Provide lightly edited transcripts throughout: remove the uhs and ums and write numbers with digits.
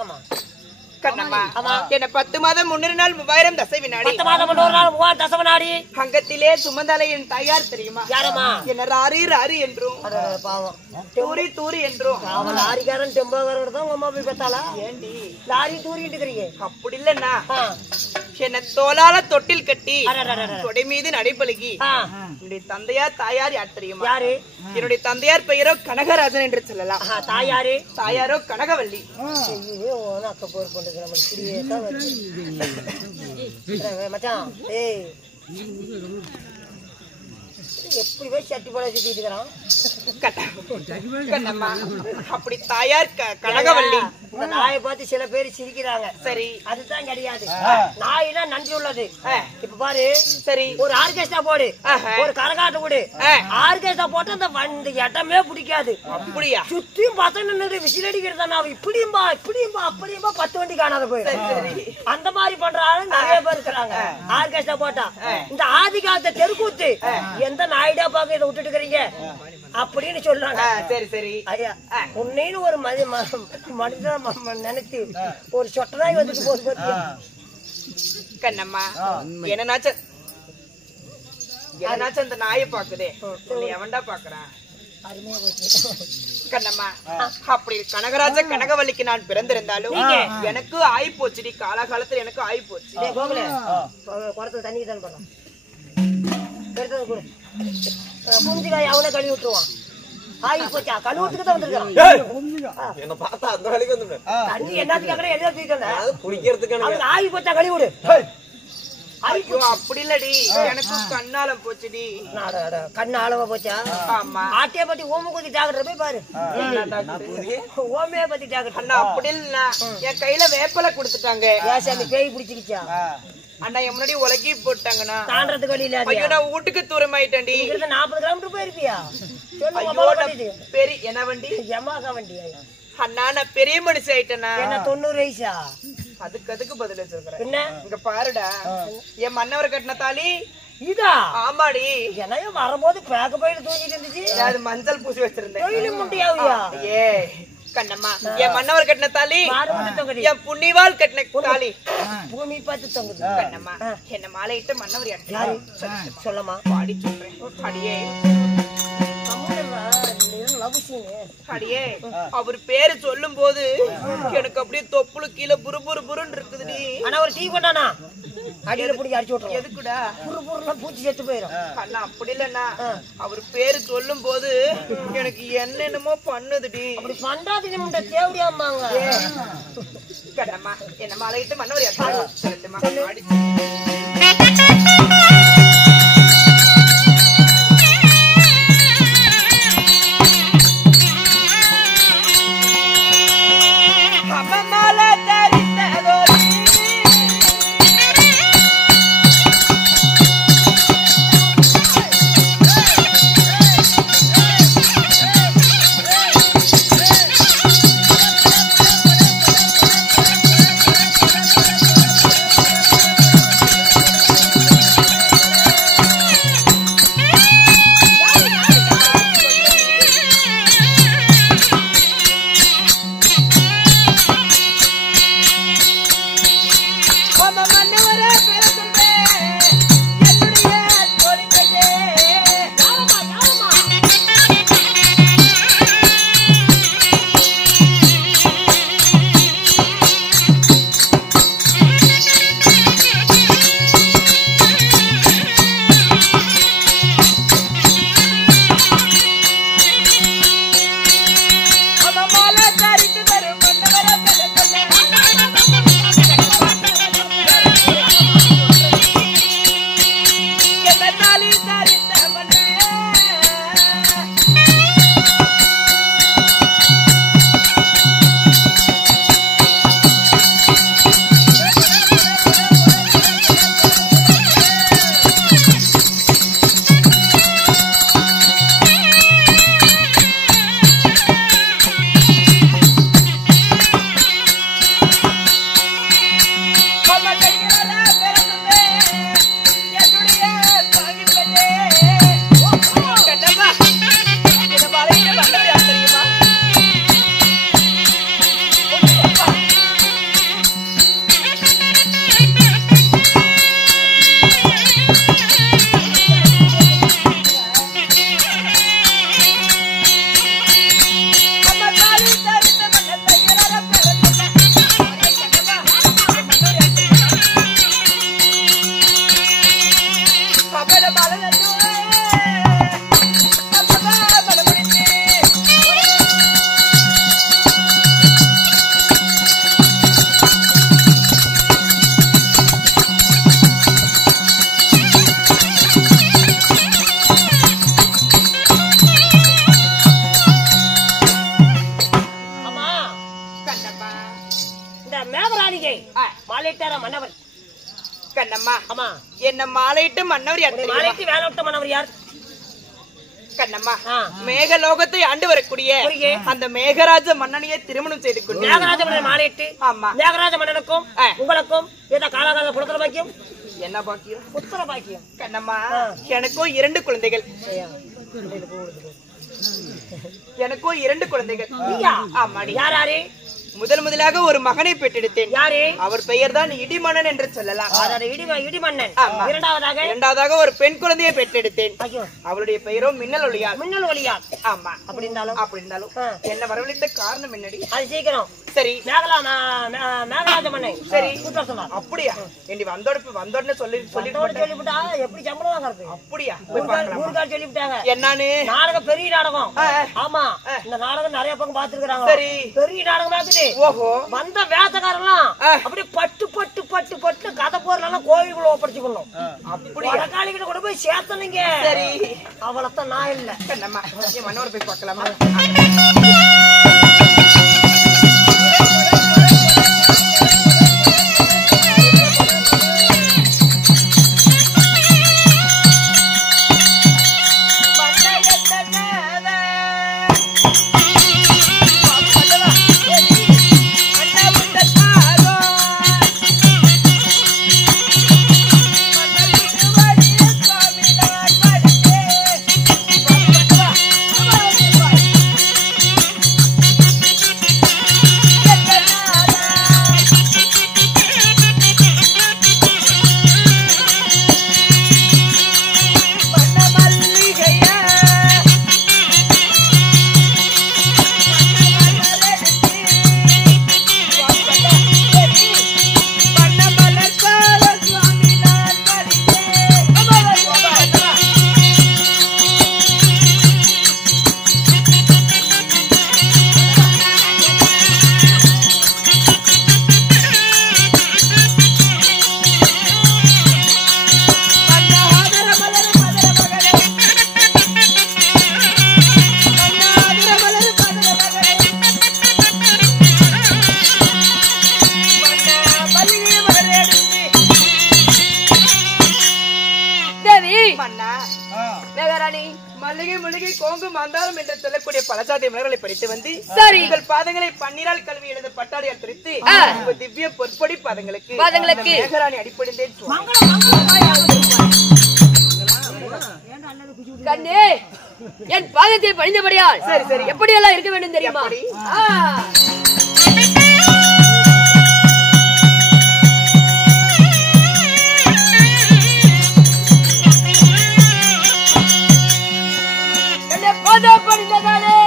பாகமா கண்ணம்மா என்ன 10 மாதம் முன்னொரு நாள் 3000 தசை வினாடி 10 மாதம் முன்னொரு நாள் 3000 தசை வினாடி அங்கத்திலே சுமந்தாலே என் தாயார் தெரியுமா யாரம்மா என்ன ராரி ராரி என்றும் பாவம் தூரி தூரி என்றும் அவன் லாரிக்காரன் டெம்போக்காரன் தான் உங்க அம்மா போய் பெத்தாளா ஏண்டி லாரி தூரிட்டு இருக்கீங்க அப்படி இல்லன்னா என்ன தோளால தொட்டில் கட்டி கொடை மீது நடைபழகி என்னுடைய தந்தையார் தாயார் யார் தெரியுமா யாரு என்னுடைய தந்தையார் பெயரோ கனகராஜன் என்று சொல்லலாம் தாயாரு தாயாரோ கனகவல்லி அக்க போர் பண்ணுறது நம்ம இப்படியே தான் மச்சான் ஏய் எப்படி போய் சட்டி போட சுத்திட்டு இருக்கிறான் அப்படி தாயார் கனகவல்லி இந்த நாயை பார்த்து சில பேர் சிரிக்கிறாங்க சரி அதுதான் கிடையாது நாயினா நன்றி உள்ளது இப்ப பாரு சரி ஒரு ஆர்கெஸ்ட்ரா போடு ஒரு கரகாட்டம் போடு ஆர்கெஸ்ட்ரா போட்டு அந்த இடமே பிடிக்காது அப்படியா சுத்தியும் பார்த்தா நின்று விசில் அடிக்கிறது நான் இப்படியும்பா இப்படியும்பா அப்படியும்பா 10 வண்டி காணாத போயிடும் அந்த மாதிரி பண்ற ஆளு நிறைய பேர் இருக்கிறாங்க ஆர்கெஸ்ட்ரா போட்டா இந்த ஆதி காலத்தை தெருக்கூத்து எந்த நாயிடா பாக்க இதை விட்டுட்டு இருக்கிறீங்க அப்படின்னு சொல்றாங்க சரி சரி ஐயா உன்னைன்னு ஒரு மனிதன் நினைச்சு ஒரு சொட்டனாய் வந்துட்டு போது கண்ணம்மா என்னன்னாச்சும் அந்த நாயை பாக்குதே எவன்டா பாக்குறான் கண்ணம்மா அப்படி கனகராஜ கனகவல்லிக்கு நான் பிறந்திருந்தாலும் எனக்கு ஆயி போச்சுடி காலகாலத்துல எனக்கு ஆயி போச்சு குளத்துல தண்ணி தான் பண்ணலாம் புரிஞ்சுக்காய் அவனை கழுவி விட்டுருவான் ஆயி போச்சா கழுவுறதுக்கு தான் வந்திருக்கான் என்ன பார்த்தா அந்த வேலைக்கு வந்து தண்ணி என்னத்துக்காக எதை தூக்கிட்டு குடிக்கிறதுக்கு ஆயி போச்சா கழுவி விடு ஐயோ அப்படி இல்லடி எனக்கு கண்ணால போச்சுடி கண்ணாலவா போச்சா ஆமா ஆட்டிய பத்தி ஓம கொத்தி டாக்டர் போய் பாரு ஓமே பத்தி டாக்டர் அண்ணா அப்படி இல்ல என் கையில வேப்பலை கொடுத்துட்டாங்க ஏசாமி பேய் பிடிச்சிக்கிச்சா அண்ணா என் முன்னாடி உலக்கி போட்டாங்கண்ணா தாண்டறதுக்கு வழி இல்ல ஐயோ நான் வீட்டுக்கு தூரமாயிட்டேன்டி 40 கிலோமீட்டர் போயிருப்பியா பெரிய என்ன வண்டி யமாகா வண்டி அண்ணா நான் பெரிய மனுஷன் ஆயிட்டேனா என்ன 90 வயசா அதுக்கு பதில் சொல்றேன் என்ன இங்க பாருடா என் மன்னவர் கட்டின தாலி இதா ஆமாடி என்ன வரும்போது பேக்க பையில தூங்கிட்டு இருந்துச்சு அது மஞ்சள் பூசி வச்சிருந்தேன் கோயில முட்டியாவியா ஏ கண்ணம்மா என் மன்னவர் கட்டின தாலி என் புண்ணிவால் கட்டின தாலி பூமி பார்த்து தொங்குது கண்ணம்மா என்ன மாலையிட்டு மன்னவர் யாரு சொல்லமா பாடி சொல்றேன் அடியே அடியே அவர் பேரு சொல்லும் போது எனக்கு அப்படியே தொப்புளு கீழே புருன்னு இருக்குதுடி ஆனா ஒரு டீ கொண்டானா அடியில பிடிச்சி அடிச்சு விட்டுரும் எதுக்குடா புருலாம் பூச்சி செத்து போயிடும் அண்ணா அப்படி இல்லன்னா அவர் பேரு சொல்லும் போது எனக்கு என்னென்னமோ பண்ணுதுடி அப்படி பண்டாதி நிமிட தேவடியாமாங்க கண்ணம்மா என்ன மாலையிட்டு மன்னவர் சொல்லட்டுமா மன்னவர் கண்ணம்மா ஆமா என்ன மாலையிட்டு மன்னவர் யார் தெரியுமா? மாலையிட்டு வேலைவிட்ட மன்னவர் யார் கண்ணம்மா மேகலோகத்தை ஆண்டு வரக்கூடிய அந்த மேகராஜ மன்னனையே திருமணம் செய்து கொண்டு மேகராஜ மன்னன் மாலையிட்டு ஆமா மேகராஜ மன்னனுக்கும் உங்களுக்கும் ஏதா காலாகால புலத்துல பாக்கியம் என்ன பாக்கியம் புத்திர பாக்கியம் கண்ணம்மா எனக்கும் 2 குழந்தைகள் எனக்கும் 2 குழந்தைகள் ஆமாடி யார் யாரு முதலாக ஒரு மகனை பெற்றெடுத்தேன் யாரு அவர் பெயர் தான் இடிமன்னன் என்று சொல்லலாம் இடிமன்னன் இரண்டாவதாக ஒரு பெண் குழந்தையை பெற்றெடுத்தேன் அவளுடைய பெயரோ மின்னல் ஒளியார் ஆமா அப்படி இருந்தாலும் என்ன வரவழைத்த காரணம் என்னடி அது சீக்கிரம் சரி மேகராஜ மன்னன் சரி சொன்னார் அப்படியா என்னடி வந்தோடனே சொல்லிவிட்டா எப்படி சம்பளம் வாங்குறது அப்படியா ஊருக்கார் சொல்லிவிட்டாங்க என்னன்னு நாடகம் பெரிய நாடகம் ஆமா இந்த நாடகம் நிறைய பக்கம் பாத்துருக்காங்க சரி பெரிய நாடகம் இருக்குது ஓஹோ வந்த வேசக்காரெல்லாம் அப்படியே பட்டு பட்டு பட்டு பட்டு கதை போறலாம் கோயிலுக்குள்ள ஒப்படைச்சுக்கணும் அப்படி வடக்காளி கிட்ட கூட போய் சேர்த்தனுங்க சரி அவளத்தான் நான் இல்ல நம்ம மன்னோட போய் பார்க்கலாமா படித்து வந்து உங்கள் பாதங்களை பன்னீரால் கல்வி எழுத பட்டாடையால் துரித்து திவ்ய பொற்பொடி பாதங்களுக்கு மேகராணி அடிப்படைந்தேன் கண்ணே என் பாதத்தை பணிந்தபடியால் சரி சரி எப்படியெல்லாம் இருக்க வேண்டும் தெரியுமா கண்ணே பாத பணிந்ததாலே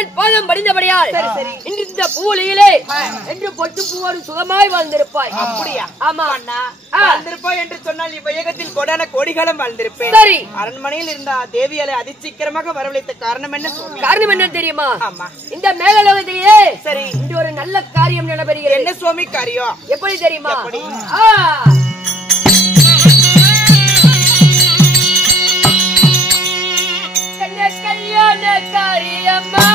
என் பாதம் படிந்தபடியால் இன்று இந்த பூலியிலே என்று பொட்டு பூவோடு சுகமாய் வாழ்ந்திருப்பாய். அப்படியா? ஆமா அண்ணா, வாழ்ந்திருப்பாய் என்று சொன்னால் இவ்வையகத்தில் கோடான கோடிகாலம் வாழ்ந்திருப்பேன். சரி, அரண்மனையில் இருந்த தேவியாலை அதிசீக்கிரமாக வரவழைத்த காரணம் என்ன சுவாமி? காரணம் என்ன தெரியுமா? ஆமா. இந்த மேகலோகத்திலேயே சரி, இன்று ஒரு நல்ல காரியம் நடைபெறுகிறது. என்ன சுவாமி காரியம்? எப்படி தெரியுமா? எப்படி? கல்யாண காரியம்மா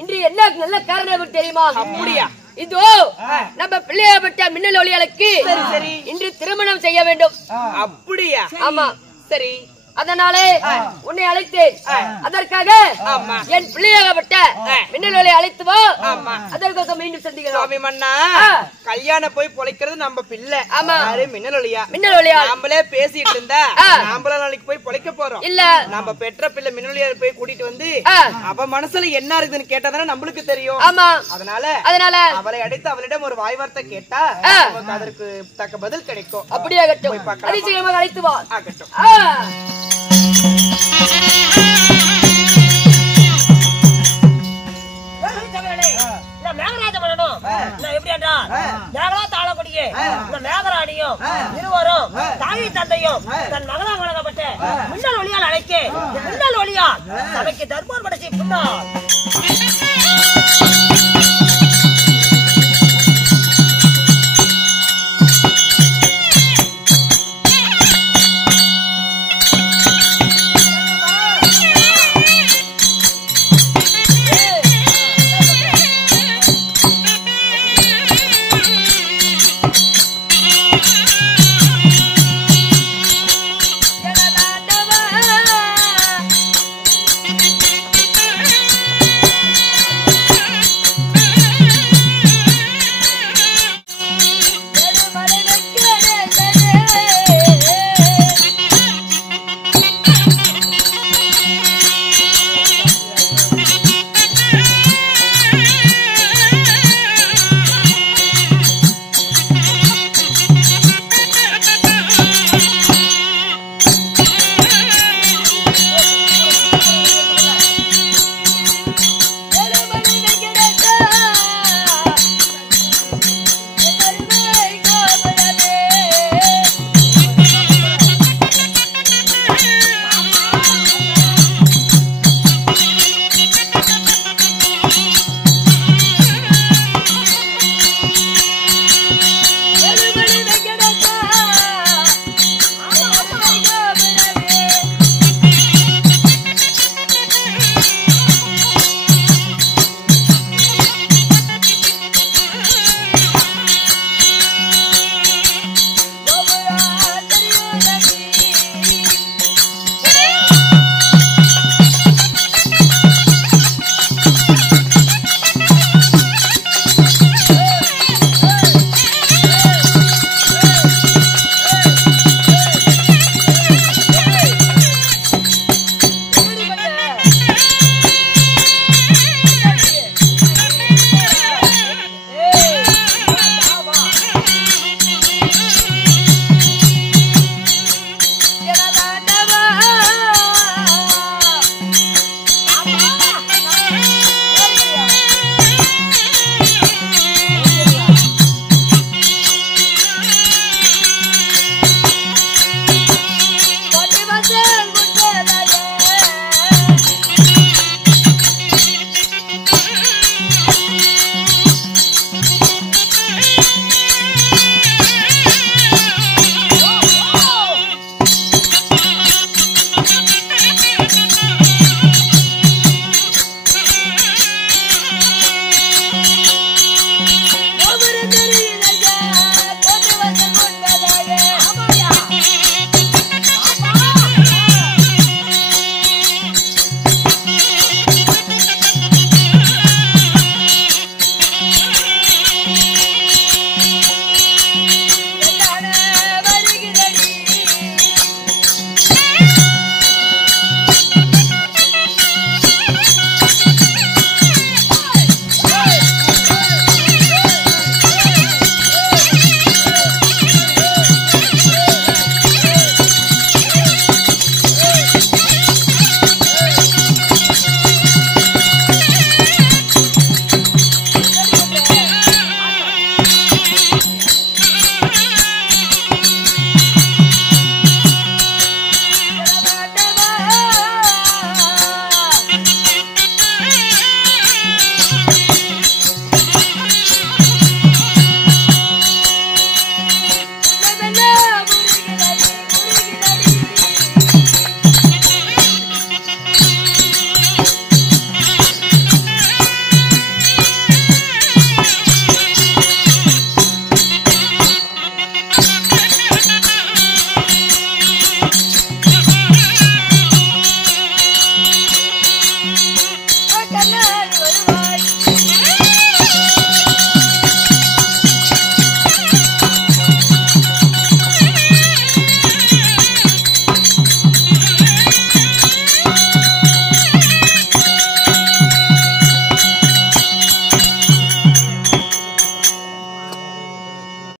இன்று என்ன நல்ல காரணம் தெரியுமா? அப்படியா? இதோ நம்ம பிள்ளையாபட்ட மின்னல் ஒளியாளுக்கு இன்று திருமணம் செய்ய வேண்டும். அப்படியா? ஆமா. சரி, அதனாலே உன்னை அழைத்தேன். அதற்காக என் பிள்ளையாகப்பட்ட மின்னல் ஒளியை அழைத்து வா. அதற்காக மீண்டும் சந்திக்கலாம். மன்னா, கல்யாணம் போய் பொழைக்கிறது நம்ம பிள்ளை. ஆமா. மின்னல் ஒளியா? மின்னல் ஒளியா? நாமளே பேசிட்டு இருந்தா நாமள நாளைக்கு போய் பொழைக்க போறோம். இல்ல, நம்ம பெற்ற பிள்ளை மின்னல் ஒளியா போய் கூட்டிட்டு வந்து அவ மனசுல என்ன இருக்குதுன்னு கேட்டாதானே நம்மளுக்கு தெரியும். ஆமா. அதனால அவளை அடைத்து அவளிடம் ஒரு வாய் வார்த்தை கேட்டா அதற்கு தக்க பதில் கிடைக்கும். அப்படியாகட்டும். அதிசயமாக அழைத்து வா. ஆகட்டும். மேகராஜ மன்னனும் எப்படி என்றால் மேகலா தாளக்கூடிய இந்த மேகராணியும் இருவரும் தாயும் தந்தையும் தன் மகளாக வழங்கப்பட்ட மின்னல் ஒளியால் அழைக்க மின்னல் ஒளியால் தனக்கு தர்மம் படைச்சி பின்னால்